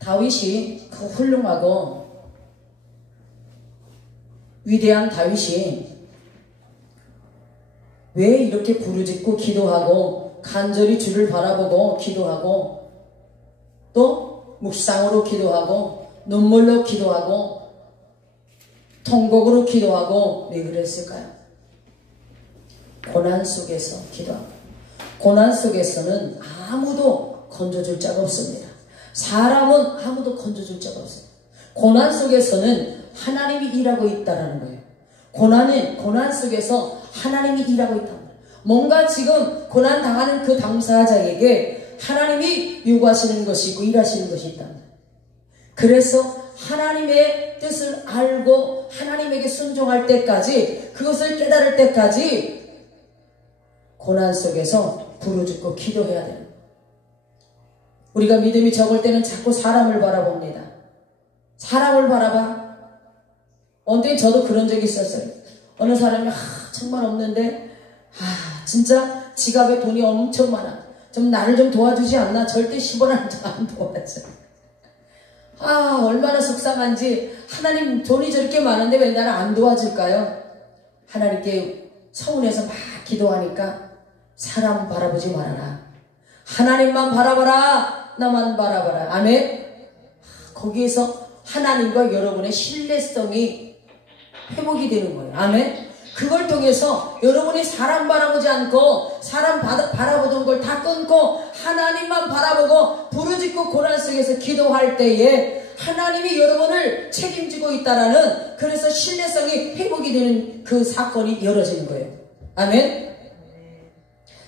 다윗이 그 훌륭하고 위대한 다윗이 왜 이렇게 부르짖고 기도하고 간절히 주를 바라보고 기도하고 또 묵상으로 기도하고 눈물로 기도하고 통곡으로 기도하고 왜 그랬을까요? 고난 속에서 기도합니다. 고난 속에서는 아무도 건져줄 자가 없습니다. 사람은 아무도 건져줄 자가 없어요. 고난 속에서는 하나님이 일하고 있다는 거예요. 고난 속에서 하나님이 일하고 있다는 거예요. 뭔가 지금 고난 당하는 그 당사자에게 하나님이 요구하시는 것이 있고 일하시는 것이 있다는 거예요. 그래서 하나님의 뜻을 알고 하나님에게 순종할 때까지, 그것을 깨달을 때까지 고난 속에서 부르짖고 기도해야 돼요. 우리가 믿음이 적을 때는 자꾸 사람을 바라봅니다. 사람을 바라봐. 언제 저도 그런 적이 있었어요. 어느 사람이 정말 없는데 진짜 지갑에 돈이 엄청 많아. 좀 나를 좀 도와주지 않나? 절대 10원 안 도와줘요. 얼마나 속상한지. 하나님 돈이 저렇게 많은데 왜 나를 안 도와줄까요? 하나님께 서운해서 막 기도하니까 사람 바라보지 말아라. 하나님만 바라봐라. 나만 바라봐라. 아멘. 거기에서 하나님과 여러분의 신뢰성이 회복이 되는 거예요. 아멘. 그걸 통해서 여러분이 사람 바라보지 않고 사람 바라보던 걸 다 끊고 하나님만 바라보고 부르짖고 고난 속에서 기도할 때에 하나님이 여러분을 책임지고 있다라는, 그래서 신뢰성이 회복이 되는 그 사건이 이루어지는 거예요. 아멘.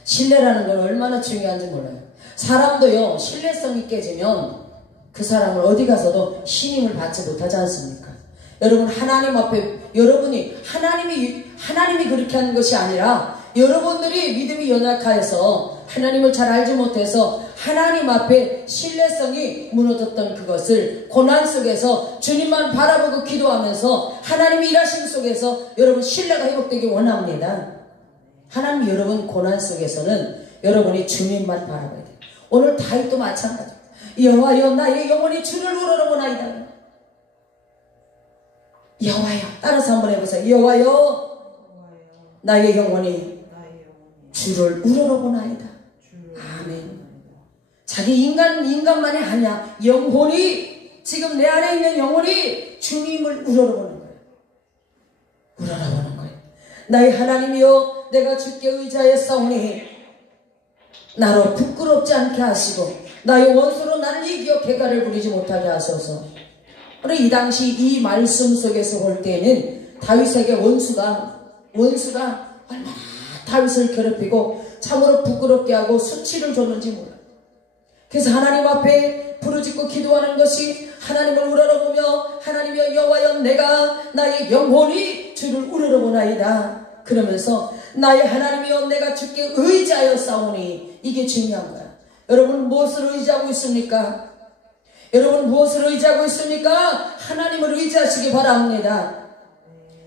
신뢰라는 건 얼마나 중요한지 몰라요. 사람도요, 신뢰성이 깨지면 그 사람을 어디 가서도 신임을 받지 못하지 않습니까? 여러분, 하나님 앞에 여러분이 하나님이 그렇게 하는 것이 아니라 여러분들이 믿음이 연약해서 하나님을 잘 알지 못해서 하나님 앞에 신뢰성이 무너졌던 그것을 고난 속에서 주님만 바라보고 기도하면서 하나님이 일하심 속에서 여러분 신뢰가 회복되기 원합니다. 하나님, 여러분 고난 속에서는 여러분이 주님만 바라봐야 돼요. 오늘 다윗도 마찬가지입니다. 여호와여, 나의 영혼이 주를 우러러보나이다. 여호와여, 따라서 한번 해보세요. 여호와여, 나의 영혼이 주를 우러러보나이다. 아멘. 자기 인간만이 아니야. 영혼이, 지금 내 안에 있는 영혼이 주님을 우러러보는 거예요. 우러러보는 거예요. 나의 하나님이여, 내가 주께 의지하였사오니 나로 부끄럽지 않게 하시고 나의 원수로 나를 이겨 개가를 부리지 못하게 하소서. 그래, 이 당시 이 말씀 속에서 볼 때는 다윗에게 원수가 얼마나 다윗을 괴롭히고 참으로 부끄럽게 하고 수치를 줬는지 몰라요. 그래서 하나님 앞에 부르짖고 기도하는 것이 하나님을 우러러보며 하나님이여, 여호와여, 내가 나의 영혼이 주를 우러러보나이다. 그러면서 나의 하나님이여, 내가 주께 의지하여 싸우니, 이게 중요한 거야. 여러분, 무엇을 의지하고 있습니까? 여러분, 무엇을 의지하고 있습니까? 하나님을 의지하시기 바랍니다.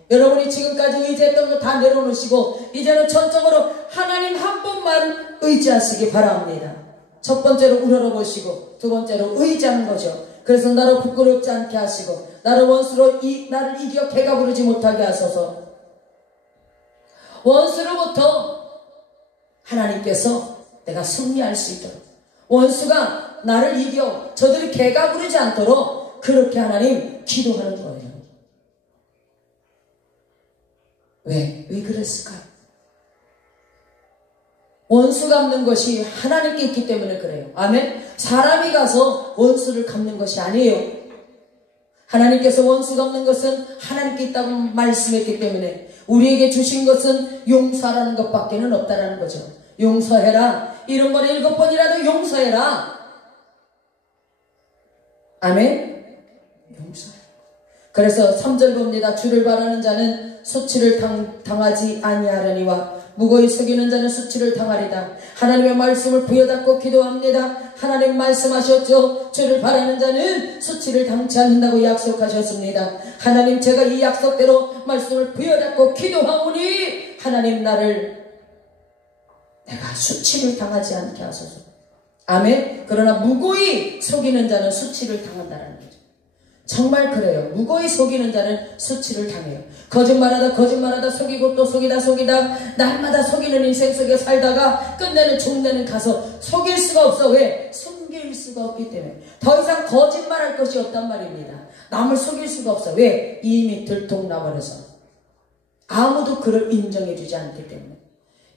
여러분이 지금까지 의지했던 거 다 내려놓으시고 이제는 전적으로 하나님 한 분만 의지하시기 바랍니다. 첫 번째로 우러러보시고 두 번째로 의지하는 거죠. 그래서 나로 부끄럽지 않게 하시고 나를 원수로 나를 이겨 개가 부르지 못하게 하소서. 원수로부터 하나님께서 내가 승리할 수 있도록, 원수가 나를 이겨 저들이 개가 부르지 않도록 그렇게 하나님 기도하는 거예요. 왜 그랬을까요? 원수 갚는 것이 하나님께 있기 때문에 그래요. 아멘. 사람이 가서 원수를 갚는 것이 아니에요. 하나님께서 원수 갚는 것은 하나님께 있다고 말씀했기 때문에 우리에게 주신 것은 용서하라는 것밖에는 없다라는 거죠. 용서해라. 7번에 7번이라도 용서해라. 아멘. 용서해. 그래서 3절 봅니다. 주를 바라는 자는 수치를 당하지 아니하려니와 무고히 속이는 자는 수치를 당하리다. 하나님의 말씀을 부여잡고 기도합니다. 하나님 말씀하셨죠. 주를 바라는 자는 수치를 당치 않는다고 약속하셨습니다. 하나님, 제가 이 약속대로 말씀을 부여잡고 기도하오니 하나님, 내가 수치를 당하지 않게 하소서. 아멘. 그러나 무고히 속이는 자는 수치를 당한다라는 거죠. 정말 그래요. 무고히 속이는 자는 수치를 당해요. 거짓말하다 속이고 또 속이다 날마다 속이는 인생 속에 살다가 끝내는 종내는 가서 속일 수가 없어. 왜? 숨길 수가 없기 때문에. 더 이상 거짓말할 것이 없단 말입니다. 남을 속일 수가 없어. 왜? 이미 들통나버려서 아무도 그를 인정해주지 않기 때문에.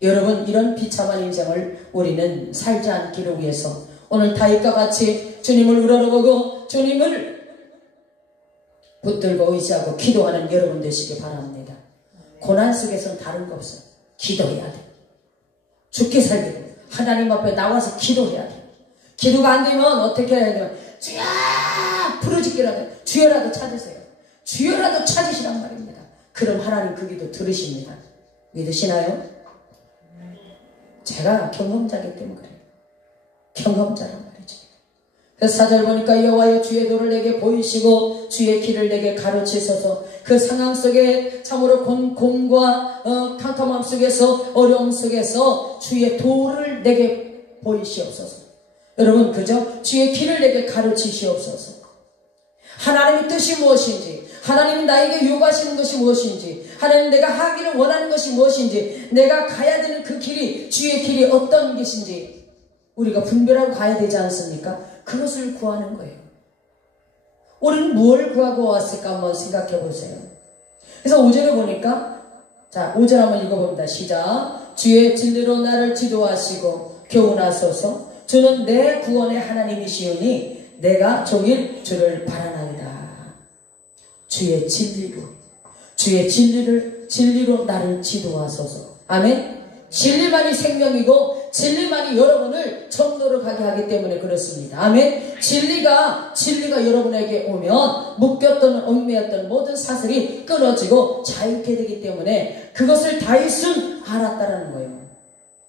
여러분, 이런 비참한 인생을 우리는 살지 않기를 위해서 오늘 다윗과 같이 주님을 우러러보고 주님을 붙들고 의지하고 기도하는 여러분 되시기 바랍니다. 고난 속에서는 다른 거 없어요. 기도해야 돼. 죽기 살기도 하나님 앞에 나와서 기도해야 돼. 기도가 안 되면 어떻게 해야 되면 주여 부르짖기라도 주여라도 찾으세요. 주여라도 찾으시란 말입니다. 그럼 하나님 그 기도 들으십니다. 믿으시나요? 제가 경험자이기 때문에 그래요. 경험자란 말이죠. 그래서 4절 보니까 여호와여 주의 도를 내게 보이시고 주의 길을 내게 가르치소서. 그 상황 속에 참으로 곤과 캄캄함 속에서 어려움 속에서 주의 도를 내게 보이시옵소서. 여러분 그죠? 주의 길을 내게 가르치시옵소서. 하나님의 뜻이 무엇인지, 하나님이 나에게 요구하시는 것이 무엇인지, 하나님 내가 하기를 원하는 것이 무엇인지, 내가 가야 되는 그 길이 주의 길이 어떤 것인지 우리가 분별하고 가야 되지 않습니까? 그것을 구하는 거예요. 우리는 무엇을 구하고 왔을까 한번 생각해 보세요. 그래서 5절에 보니까, 자 5절 한번 읽어봅니다. 시작. 주의 진리로 나를 지도하시고 교훈하소서. 주는 내 구원의 하나님이시오니 내가 종일 주를 바라나이다. 주의 진리로 나를 지도하소서. 아멘. 진리만이 생명이고 진리만이 여러분을 정로로 가게 하기 때문에 그렇습니다. 아멘. 진리가 여러분에게 오면 묶였던 얽매였던 모든 사슬이 끊어지고 자유케 되기 때문에 그것을 다윗은 알았다라는 거예요.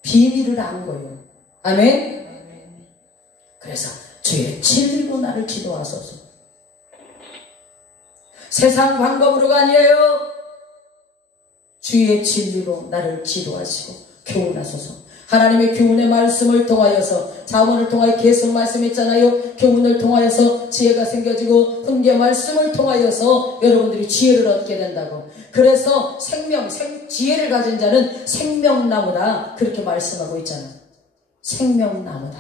비밀을 안 거예요. 아멘. 그래서 주의 진리로 나를 지도하소서. 세상 방법으로가 아니에요. 주의 진리로 나를 지도하시고 교훈하소서. 하나님의 교훈의 말씀을 통하여서, 자문을 통하여 계속 말씀했잖아요. 교훈을 통하여서 지혜가 생겨지고 훈계 말씀을 통하여서 여러분들이 지혜를 얻게 된다고. 그래서 지혜를 가진 자는 생명나무다 그렇게 말씀하고 있잖아. 생명나무다.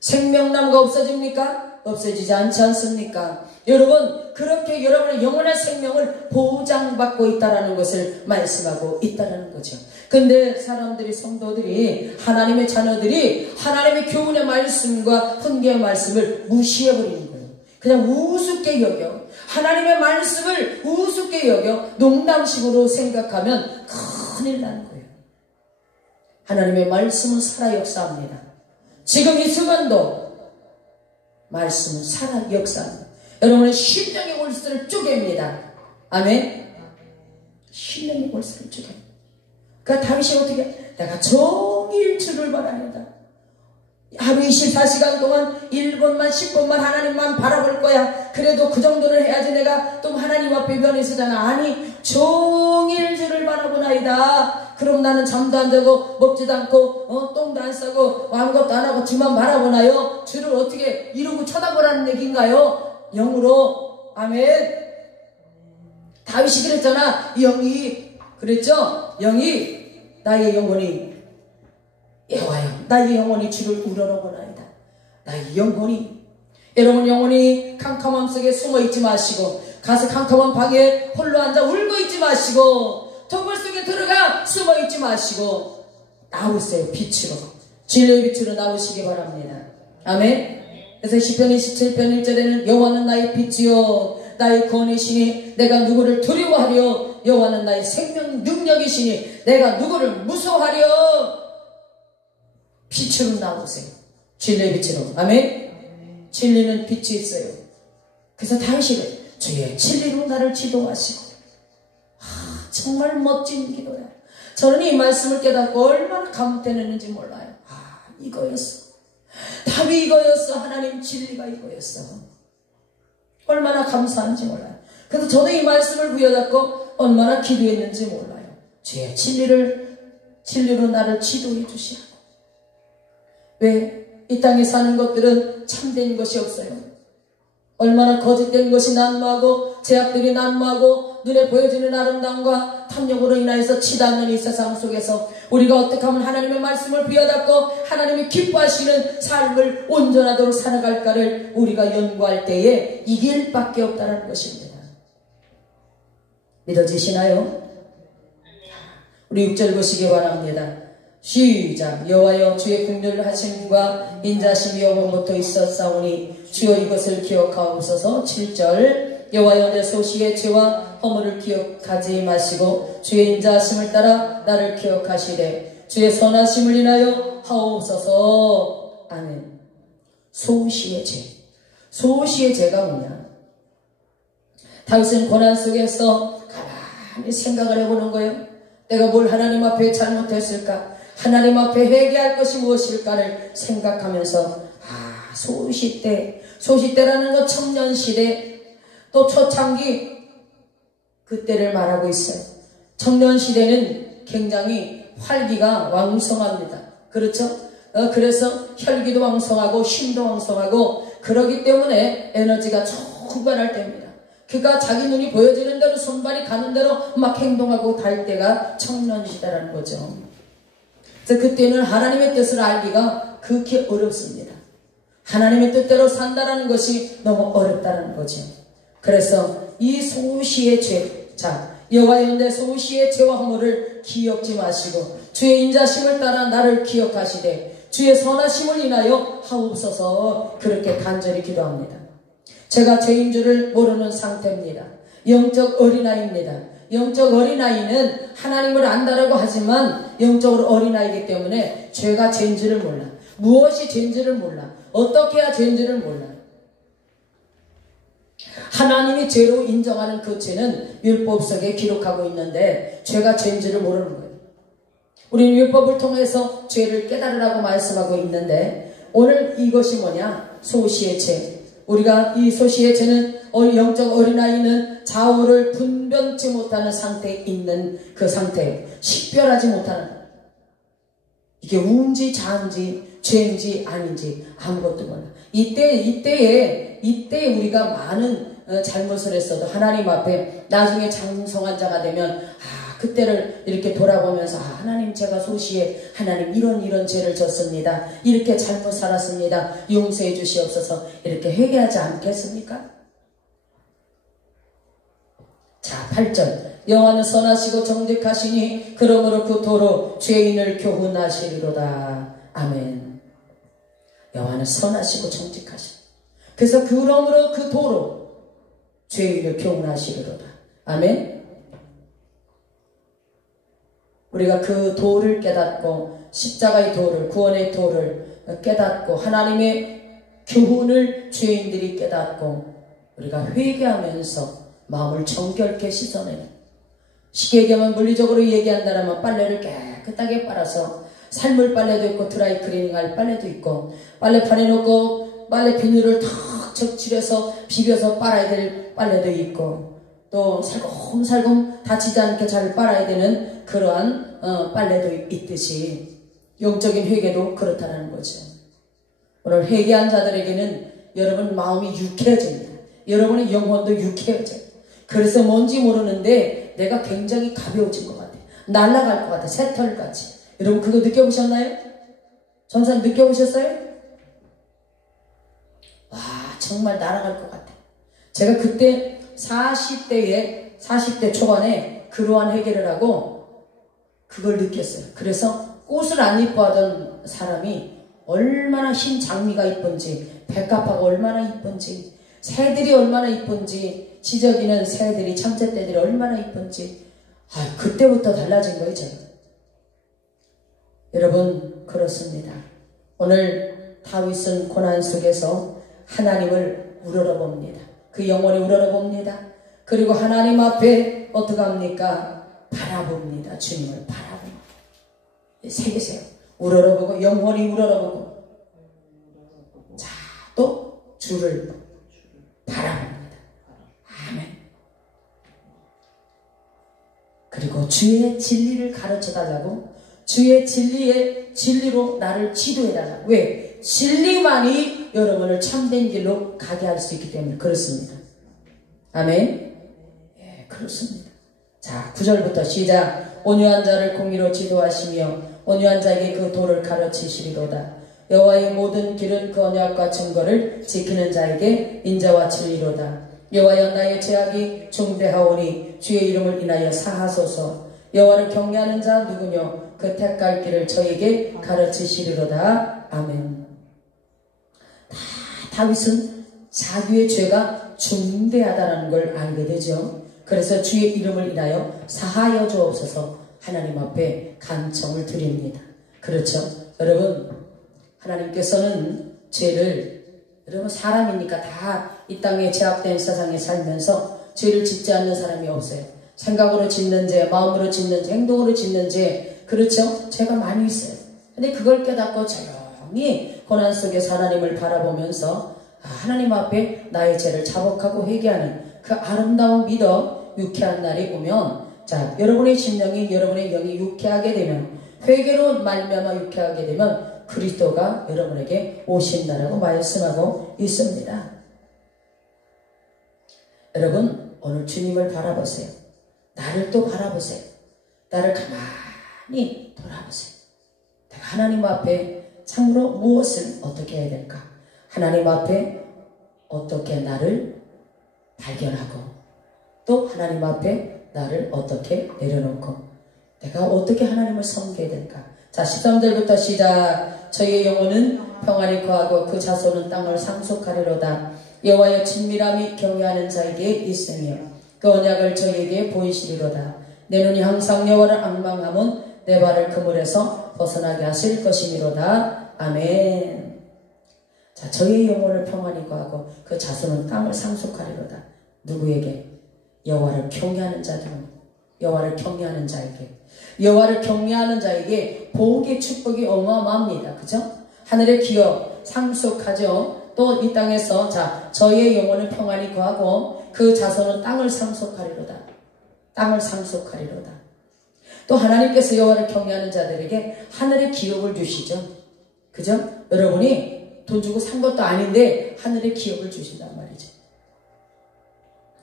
생명나무가 없어집니까? 없어지지 않지 않습니까? 여러분 그렇게 여러분의 영원한 생명을 보장받고 있다는 것을 말씀하고 있다는 거죠. 근데 사람들이, 성도들이, 하나님의 자녀들이 하나님의 교훈의 말씀과 훈계의 말씀을 무시해버리는 거예요. 그냥 우습게 여겨, 하나님의 말씀을 우습게 여겨 농담식으로 생각하면 큰일 나는 거예요. 하나님의 말씀은 살아 역사합니다. 지금 이 순간도 말씀은 살아 역사합니다. 여러분의 심령의 골수를 쪼갭니다. 아멘. 심령의 골수를 쪼갭니다. 그러니까 다윗이 어떻게, 내가 종일 주를 바라니다. 하루 24시간 동안 1분만 10분만 하나님만 바라볼 거야. 그래도 그 정도는 해야지 내가 또 하나님 앞에 면에 서잖아. 아니 종일 주를 바라보나이다. 그럼 나는 잠도 안 자고 먹지도 않고 똥도 안 싸고 아무것도 안 하고 주만 바라보나요? 주를 어떻게 이러고 쳐다보라는 얘기인가요? 영으로. 아멘. 다윗이 그랬잖아. 영이 그랬죠? 영이 나의 영혼이 여호와여 나의 영혼이 주를 우러러보나이다. 나의 영혼이, 여러분 영혼이 캄캄함 속에 숨어있지 마시고, 가서 캄캄한 방에 홀로 앉아 울고 있지 마시고, 동굴 속에 들어가 숨어있지 마시고 나오세요. 빛으로, 진리의 빛으로 나오시기 바랍니다. 아멘. 그래서 시편 27편 1절에는 여호와는 나의 빛이요 나의 구원이시니 내가 누구를 두려워하려. 여호와는 나의 생명 능력이시니 내가 누구를 무서워하려. 빛으로 나오세요. 진리의 빛으로. 아멘. 진리는 빛이 있어요. 그래서 다윗이 주의 진리로 나를 지도하시고. 정말 멋진 기도야. 저는 이 말씀을 깨닫고 얼마나 감탄했는지 몰라요. 이거였어. 답이 이거였어. 하나님 진리가 이거였어. 얼마나 감사한지 몰라요. 그래서 저도 이 말씀을 부여잡고 얼마나 기도했는지 몰라요. 주의 진리로 나를 지도해 주시라고. 왜? 이 땅에 사는 것들은 참된 것이 없어요. 얼마나 거짓된 것이 난무하고 제약들이 난무하고 눈에 보여지는 아름다움과 탐욕으로 인하여서 치닫는 이 세상 속에서 우리가 어떻게 하면 하나님의 말씀을 비워닫고 하나님이 기뻐하시는 삶을 온전하도록 살아갈까를 우리가 연구할 때에 이 길밖에 없다는 것입니다. 믿어지시나요? 우리 6절 보시기 바랍니다. 시작. 여호와여 주의 긍휼 하심과 인자심이 영원부터 있었사오니 주여 이것을 기억하옵소서. 7절. 여호와여 내 소시의 죄와 허물을 기억하지 마시고 주의 인자하심을 따라 나를 기억하시되 주의 선하심을 인하여 하옵소서. 아멘. 소시의 죄. 소시의 죄가 뭐냐? 다윗은 고난 속에서 가만히 생각을 해보는 거예요. 내가 뭘 하나님 앞에 잘못했을까? 하나님 앞에 회개할 것이 무엇일까를 생각하면서 소시때, 소시때라는 건 청년시대, 또 초창기 그때를 말하고 있어요. 청년시대는 굉장히 활기가 왕성합니다. 그렇죠? 그래서 혈기도 왕성하고 힘도 왕성하고 그러기 때문에 에너지가 충만할 때입니다. 그가 자기 눈이 보여지는 대로 손발이 가는 대로 막 행동하고 달 때가 청년시대라는 거죠. 그래서 그때는 하나님의 뜻을 알기가 그렇게 어렵습니다. 하나님의 뜻대로 산다라는 것이 너무 어렵다는 거죠. 그래서 이 소시의 죄, 자, 여호와여 내 소시의 죄와 허물을 기억지 마시고 주의 인자심을 따라 나를 기억하시되 주의 선하심을 인하여 하옵소서. 그렇게 간절히 기도합니다. 제가 죄인 줄을 모르는 상태입니다. 영적 어린아이입니다. 영적 어린아이는 하나님을 안다라고 하지만 영적으로 어린아이이기 때문에 죄가 죄인지를 몰라. 무엇이 죄인지를 몰라. 어떻게 해야 죄인지를 몰라. 하나님이 죄로 인정하는 그 죄는 율법 속에 기록하고 있는데 죄가 죄인지를 모르는 거예요. 우리는 율법을 통해서 죄를 깨달으라고 말씀하고 있는데 오늘 이것이 뭐냐? 소시의 죄. 우리가 이 소시의 죄는 영적 어린아이는 좌우를 분변치 못하는 상태에 있는 그 상태, 식별하지 못하는, 이게 우인지 좌인지 죄인지 아닌지 아무것도 몰라. 이때에 우리가 많은 잘못을 했어도 하나님 앞에 나중에 장성한 자가 되면 그때를 이렇게 돌아보면서 하나님 제가 소시에 하나님 이런 죄를 졌습니다. 이렇게 잘못 살았습니다. 용서해 주시옵소서. 이렇게 회개하지 않겠습니까? 자, 8절. 여호와는 선하시고 정직하시니 그러므로 그 도로 죄인을 교훈하시리로다. 아멘. 여호와는 선하시고 정직하시니 그래서 그러므로 그 도로 죄인을 교훈하시리로다. 아멘. 우리가 그 도를 깨닫고 십자가의 도를, 구원의 도를 깨닫고 하나님의 교훈을 죄인들이 깨닫고 우리가 회개하면서 마음을 정결케 씻어내는, 쉽게 얘기하면 물리적으로 얘기한다면 빨래를 깨끗하게 빨아서 삶을 빨래도 있고 드라이 클리닝할 빨래도 있고 빨래판에 놓고 빨래 비누를 탁 적칠해서 비벼서 빨아야 될 빨래도 있고 또 살금살금 다치지 않게 잘 빨아야 되는 그러한 빨래도 있듯이 영적인 회개도 그렇다는 거죠. 오늘 회개한 자들에게는 여러분 마음이 유쾌해집니다. 여러분의 영혼도 유쾌해져요. 그래서 뭔지 모르는데 내가 굉장히 가벼워진 것 같아요. 날아갈 것 같아요. 새털같이. 여러분 그거 느껴보셨나요? 전사님 느껴보셨어요? 와 정말 날아갈 것 같아요. 제가 그때 40대 초반에 그러한 회개를 하고 그걸 느꼈어요. 그래서 꽃을 안 이뻐하던 사람이 얼마나 흰 장미가 이쁜지, 백합화가 얼마나 이쁜지, 새들이 얼마나 이쁜지, 지저귀는 새들이, 참새떼들이 얼마나 이쁜지, 그때부터 달라진 거예요, 제가. 여러분, 그렇습니다. 오늘 다윗은 고난 속에서 하나님을 우러러봅니다. 그 영혼이 우러러봅니다. 그리고 하나님 앞에 어떻게 합니까? 바라봅니다. 주님을 바라봅니다. 새기세요. 우러러보고 영혼이 우러러보고 자, 또 주를 바라봅니다. 아멘. 그리고 주의 진리를 가르쳐달라고, 주의 진리로 나를 지도해달라고. 왜? 진리만이 여러분을 참된 길로 가게 할 수 있기 때문에 그렇습니다. 아멘. 예, 그렇습니다. 자, 9절부터 시작. 온유한 자를 공의로 지도하시며 온유한 자에게 그 도를 가르치시리로다. 여호와의 모든 길은 그 언약과 증거를 지키는 자에게 인자와 진리로다. 여호와여, 나의 죄악이 중대하오니 주의 이름을 인하여 사하소서. 여호와를 경외하는 자 누구뇨? 그 택할 길을 저에게 가르치시리로다. 아멘. 다윗은 자기의 죄가 중대하다는 걸 알게 되죠. 그래서 주의 이름을 인하여 사하여 주옵소서 하나님 앞에 간청을 드립니다. 그렇죠? 여러분, 하나님께서는 죄를, 여러분 사람이니까 다 이 땅에 죄악된 세상에 살면서 죄를 짓지 않는 사람이 없어요. 생각으로 짓는 죄, 마음으로 짓는 죄, 행동으로 짓는 죄, 그렇죠? 죄가 많이 있어요. 근데 그걸 깨닫고 조용히 고난 속에서 하나님을 바라보면서 하나님 앞에 나의 죄를 자복하고 회개하는 그 아름다운 믿음, 유쾌한 날이 오면, 자, 여러분의 심령이, 여러분의 영이 유쾌하게 되면, 회개로 말미암아 유쾌하게 되면 그리스도가 여러분에게 오신다라고 말씀하고 있습니다. 여러분, 오늘 주님을 바라보세요. 나를 또 바라보세요. 나를 가만히 돌아보세요. 내가 하나님 앞에 참으로 무엇을 어떻게 해야 될까? 하나님 앞에 어떻게 나를 발견하고 또 하나님 앞에 나를 어떻게 내려놓고 내가 어떻게 하나님을 섬겨야 될까? 자, 13절부터 시작. 저희의 영혼은 평안히 거하고 그 자손은 땅을 상속하리로다. 여호와의 친밀함이 경외하는 자에게 있으며 그 언약을 저희에게 보이시리로다. 내 눈이 항상 여호와를 앙망하면 내 발을 그물에서 벗어나게 하실 것이니로다. 아멘. 자, 저희의 영혼을 평안히 거하고 그 자손은 땅을 상속하리로다. 누구에게? 여호와를 경외하는 자들은, 여호와를 경외하는 자에게, 여호와를 경외하는 자에게 복의 축복이 어마어마합니다. 그죠? 하늘의 기업 상속하죠. 또 이 땅에서, 자, 저희의 영혼을 평안히 거하고 그 자손은 땅을 상속하리로다. 땅을 상속하리로다. 또 하나님께서 여호와를 경외하는 자들에게 하늘의 기업을 주시죠. 그죠? 여러분이 돈 주고 산 것도 아닌데 하늘의 기업을 주신단 말이죠.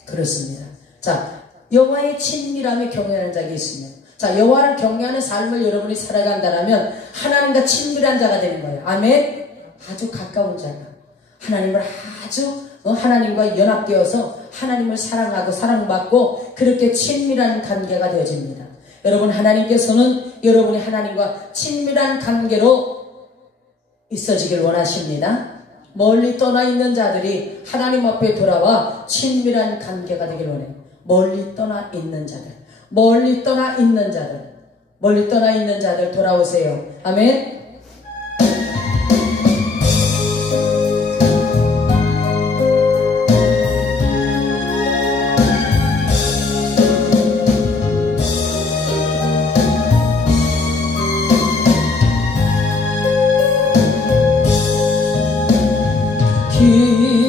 그렇습니다. 자, 여호와의 친밀함에 경외하는 자가 있으면, 자, 여호와를 경외하는 삶을 여러분이 살아간다면 하나님과 친밀한 자가 되는 거예요. 아멘. 아주 가까운 자가, 하나님을 아주 하나님과 연합되어서 하나님을 사랑하고 사랑받고 그렇게 친밀한 관계가 되어집니다. 여러분, 하나님께서는 여러분이 하나님과 친밀한 관계로 있어지길 원하십니다. 멀리 떠나 있는 자들이 하나님 앞에 돌아와 친밀한 관계가 되길 원해요. 멀리 떠나 있는 자들, 멀리 떠나 있는 자들, 멀리 떠나 있는 자들 돌아오세요. 아멘.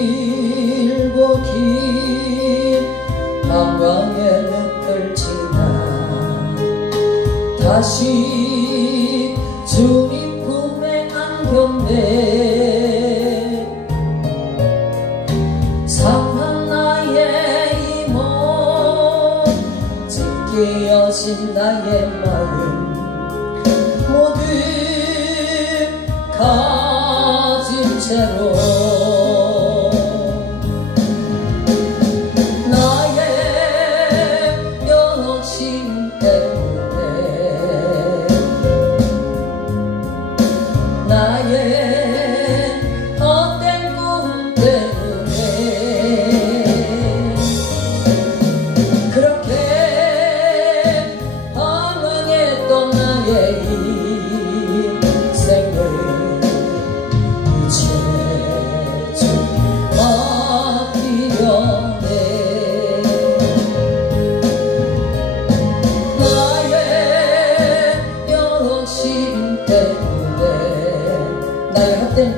길고 긴 방광의 늪을 지나 다시 주님 품에 안겼네. 상한 나의 이 몸 찢게 여신 나의 마음 모두 가진 채로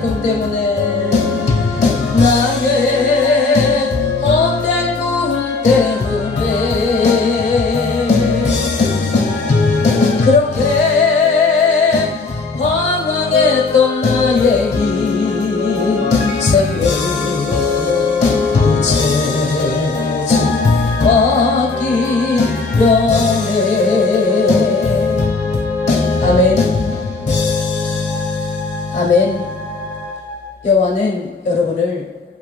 꿈 때문에 나의 헛된 꿈 때문에 그렇게 방황했던 나의 길 아멘. 여호와는 여러분을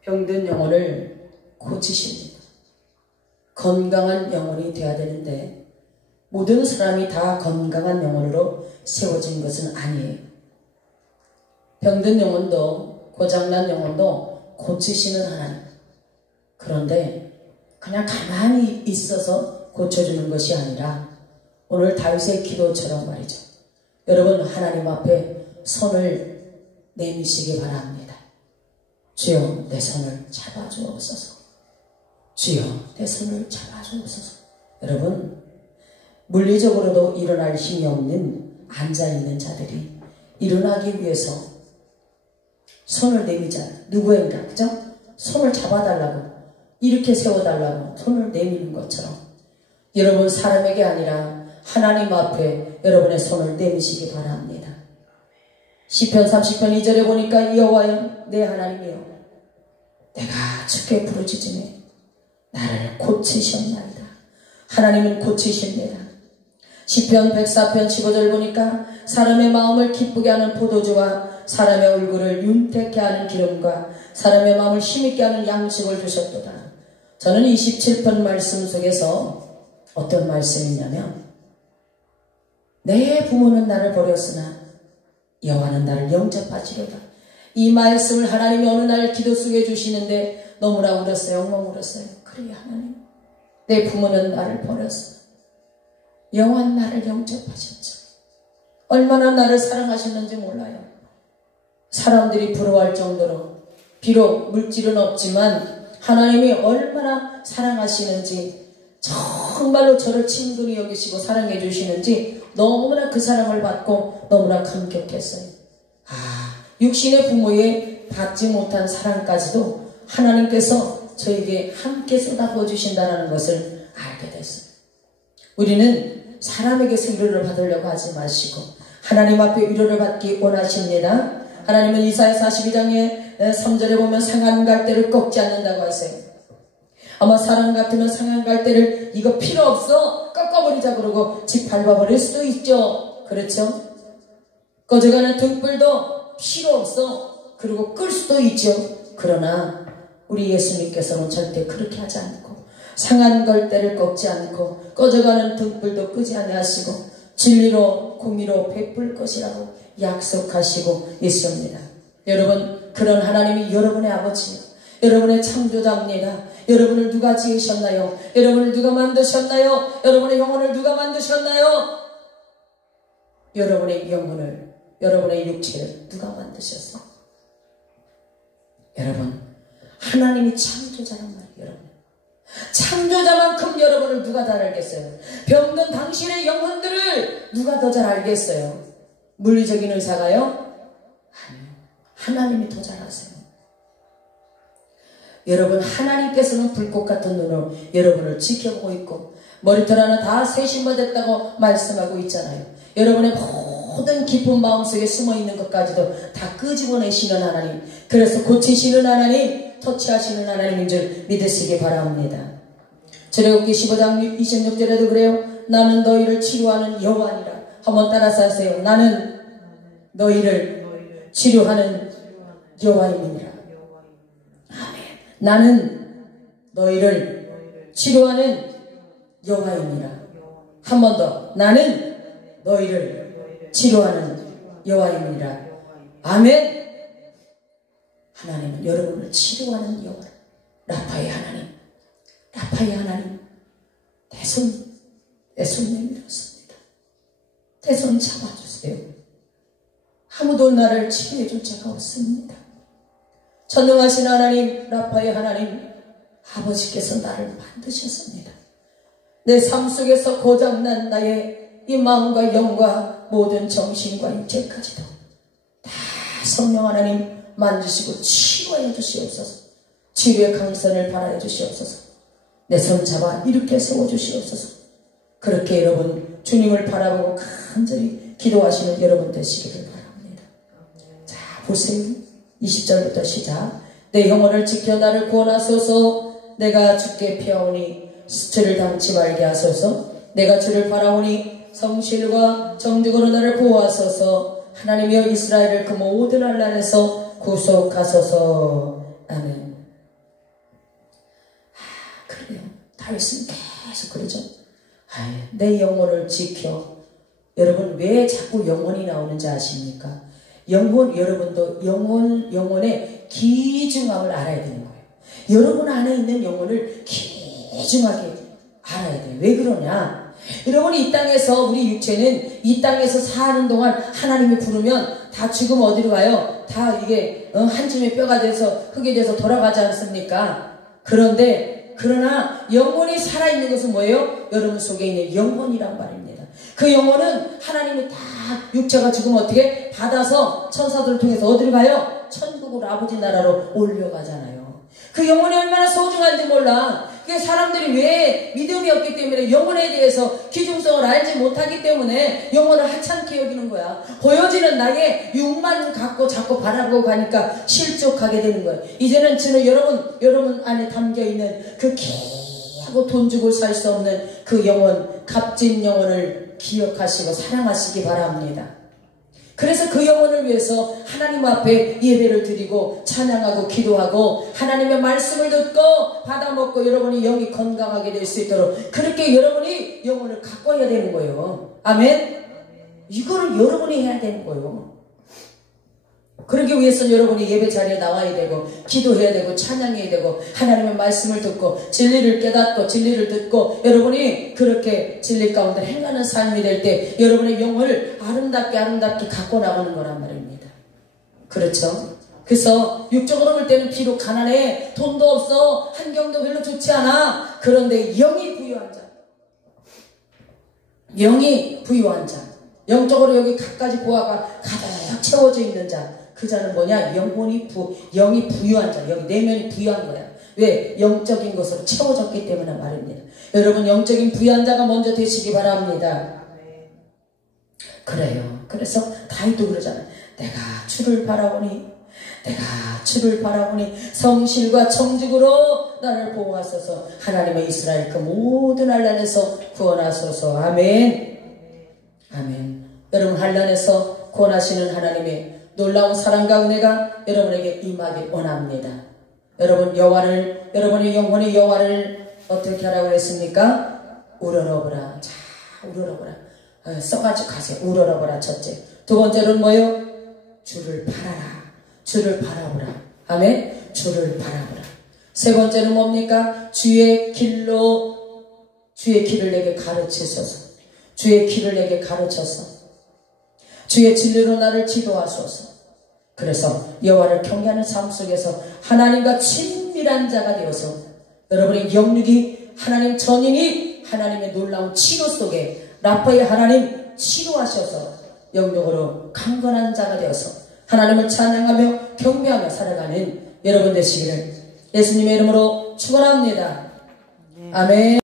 병든 영혼을 고치십니다. 건강한 영혼이 되어야 되는데 모든 사람이 다 건강한 영혼으로 세워진 것은 아니에요. 병든 영혼도 고장난 영혼도 고치시는 하나님. 그런데 그냥 가만히 있어서 고쳐주는 것이 아니라 오늘 다윗의 기도처럼 말이죠. 여러분 하나님 앞에 손을 내미시기 바랍니다. 주여 내 손을 잡아주옵소서. 주여 내 손을 잡아주옵소서. 여러분 물리적으로도 일어날 힘이 없는 앉아있는 자들이 일어나기 위해서 손을 내미잖아요. 누구인가 그죠? 손을 잡아달라고 이렇게 세워달라고 손을 내미는 것처럼 여러분 사람에게 아니라 하나님 앞에 여러분의 손을 내미시기 바랍니다. 시편 30편 2절에 보니까 여호와여 내 하나님이여 내가 주께 부르짖으니 나를 고치셨나이다. 하나님은 고치십니다. 시편 104편 15절 보니까 사람의 마음을 기쁘게 하는 포도주와 사람의 얼굴을 윤택케 하는 기름과 사람의 마음을 힘있게 하는 양식을 주셨도다. 저는 27편 말씀 속에서 어떤 말씀이냐면 내 부모는 나를 버렸으나 여호와는 나를 영접하시려다. 이 말씀을 하나님이 어느 날 기도 속에 주시는데 너무나 울었어요. 엉엉 울었어요. 그래 하나님 내 부모는 나를 버렸어. 여호와는 나를 영접하셨죠. 얼마나 나를 사랑하셨는지 몰라요. 사람들이 부러워할 정도로 비록 물질은 없지만 하나님이 얼마나 사랑하시는지 정말로 저를 친근히 여기시고 사랑해 주시는지 너무나 그 사랑을 받고 너무나 감격했어요. 육신의 부모의 받지 못한 사랑까지도 하나님께서 저에게 함께 쏟아부어 주신다는 것을 알게 됐어요. 우리는 사람에게서 위로를 받으려고 하지 마시고 하나님 앞에 위로를 받기 원하십니다. 하나님은 이사야 42장의 3절에 보면 상한 갈대를 꺾지 않는다고 하세요. 아마 사람 같으면 상한 갈대를 이거 필요 없어 꺾어버리자 그러고 집 밟아버릴 수도 있죠. 그렇죠? 꺼져가는 등불도 필요 없어 그리고 끌 수도 있죠. 그러나 우리 예수님께서는 절대 그렇게 하지 않고 상한 갈대를 꺾지 않고 꺼져가는 등불도 끄지 아니하시고 진리로 공의로 베풀 것이라고 약속하시고 있습니다. 여러분 그런 하나님이 여러분의 아버지요 여러분의 창조자입니다. 여러분을 누가 지으셨나요? 여러분을 누가 만드셨나요? 여러분의 영혼을 누가 만드셨나요? 여러분의 영혼을 여러분의 육체를 누가 만드셨어? 여러분 하나님이 창조자란 말이에요. 여러분 창조자만큼 여러분을 누가 잘 알겠어요? 병든 당신의 영혼들을 누가 더 잘 알겠어요? 물리적인 의사가요? 아니요. 하나님이 더 잘 아세요. 여러분 하나님께서는 불꽃 같은 눈으로 여러분을 지켜보고 있고 머리털 하나 다 세심받았다고 말씀하고 있잖아요. 여러분의 모든 깊은 마음속에 숨어있는 것까지도 다 끄집어내시는 하나님, 그래서 고치시는 하나님, 터치하시는 하나님인 줄 믿으시기 바랍니다. 출애굽기 15장 26절에도 그래요. 나는 너희를 치료하는 여호와니라. 한번 따라서 하세요. 나는 너희를 치료하는 여호와입니다. 아멘. 나는 너희를 치료하는 여호와입니다. 한 번 더. 나는 너희를 치료하는 여호와입니다. 아멘. 하나님은 여러분을 치료하는 여호와, 라파의 하나님, 라파의 하나님. 내 손 내밀었습니다. 내 손 잡아주세요. 아무도 나를 치료해줄 자가 없습니다. 전능하신 하나님, 라파의 하나님, 아버지께서 나를 만드셨습니다. 내 삶 속에서 고장난 나의 이 마음과 영과 모든 정신과 육체까지도 다 성령 하나님 만지시고 치료해 주시옵소서. 치료의 강선을 발하여 주시옵소서. 내 손 잡아 이렇게 세워 주시옵소서. 그렇게 여러분 주님을 바라보고 간절히 기도하시는 여러분 되시기를 바랍니다. 자, 보세요. 20절부터 시작. 내 영혼을 지켜 나를 구원하소서. 내가 주께 피하오니 수치를 당치 말게 하소서. 내가 주를 바라오니 성실과 정직으로 나를 보호하소서. 하나님이여 이스라엘을 그 모든 환난에서 구속하소서. 아멘. 그래요. 다윗은 계속 그러죠. 내 영혼을 지켜. 여러분 왜 자꾸 영혼이 나오는지 아십니까? 여러분도 영혼의 귀중함을 알아야 되는 거예요. 여러분 안에 있는 영혼을 귀중하게 알아야 돼요. 왜 그러냐? 여러분이 이 땅에서, 우리 육체는 이 땅에서 사는 동안 하나님이 부르면 다 죽으면 어디로 가요? 다 이게 한 줌의 뼈가 돼서 흙이 돼서 돌아가지 않습니까? 그러나 영혼이 살아있는 것은 뭐예요? 여러분 속에 있는 영혼이란 말입니다. 그 영혼은 하나님이 다 육체가 죽으면 어떻게 받아서 천사들을 통해서 어디로 가요? 천국으로 아버지 나라로 올려가잖아요. 그 영혼이 얼마나 소중한지 몰라. 그 사람들이 왜 믿음이 없기 때문에 영혼에 대해서 귀중성을 알지 못하기 때문에 영혼을 하찮게 여기는 거야. 보여지는 나의 육만 갖고 자꾸 바라보고 가니까 실족하게 되는 거예요. 이제는 저는 여러분 안에 담겨있는 그 귀하고 돈 주고 살 수 없는 그 영혼, 값진 영혼을 기억하시고 사랑하시기 바랍니다. 그래서 그 영혼을 위해서 하나님 앞에 예배를 드리고 찬양하고 기도하고 하나님의 말씀을 듣고 받아먹고 여러분이 영이 건강하게 될 수 있도록 그렇게 여러분이 영혼을 가꿔야 되는 거예요. 아멘? 이거를 여러분이 해야 되는 거예요. 그러기 위해서는 여러분이 예배 자리에 나와야 되고 기도해야 되고 찬양해야 되고 하나님의 말씀을 듣고 진리를 깨닫고 진리를 듣고 여러분이 그렇게 진리 가운데 행하는 삶이 될 때 여러분의 영혼을 아름답게 갖고 나가는 거란 말입니다. 그렇죠? 그래서 육적으로 볼 때는 비록 가난해, 돈도 없어, 환경도 별로 좋지 않아. 그런데 영이 부유한 자, 영적으로 여기 갖가지 보화가 가득 채워져 있는 자, 그 자는 뭐냐? 영이 부유한 자, 여기 내면이 부유한 거야. 왜? 영적인 것으로 채워졌기 때문에 말입니다. 여러분 영적인 부유한 자가 먼저 되시기 바랍니다. 그래요. 그래서 다윗도 그러잖아요. 내가 주를 바라보니 성실과 정직으로 나를 보호하소서. 하나님의 이스라엘 그 모든 환난에서 구원하소서. 아멘. 아멘. 여러분 환난에서 구원하시는 하나님의 놀라운 사랑과 은혜가 여러분에게 임하길 원합니다. 여러분의 영혼의 여호와를 어떻게 하라고 했습니까? 우러러보라. 자, 우러러보라. 써가지고 가세요. 우러러보라. 첫째. 두 번째로는 뭐예요? 주를 바라보라. 아멘. 주를 바라보라. 세 번째는 뭡니까? 주의 길을 내게 가르치소서. 주의 길을 내게 가르쳐서 주의 진리로 나를 지도하소서. 그래서 여호와를 경외하는 삶 속에서 하나님과 친밀한 자가 되어서 여러분의 영육이 하나님 전인이 하나님의 놀라운 치료 속에 라파의 하나님 치료하셔서 영육으로 강건한 자가 되어서 하나님을 찬양하며 경배하며 살아가는 여러분 되시기를 예수님의 이름으로 축원합니다. 아멘.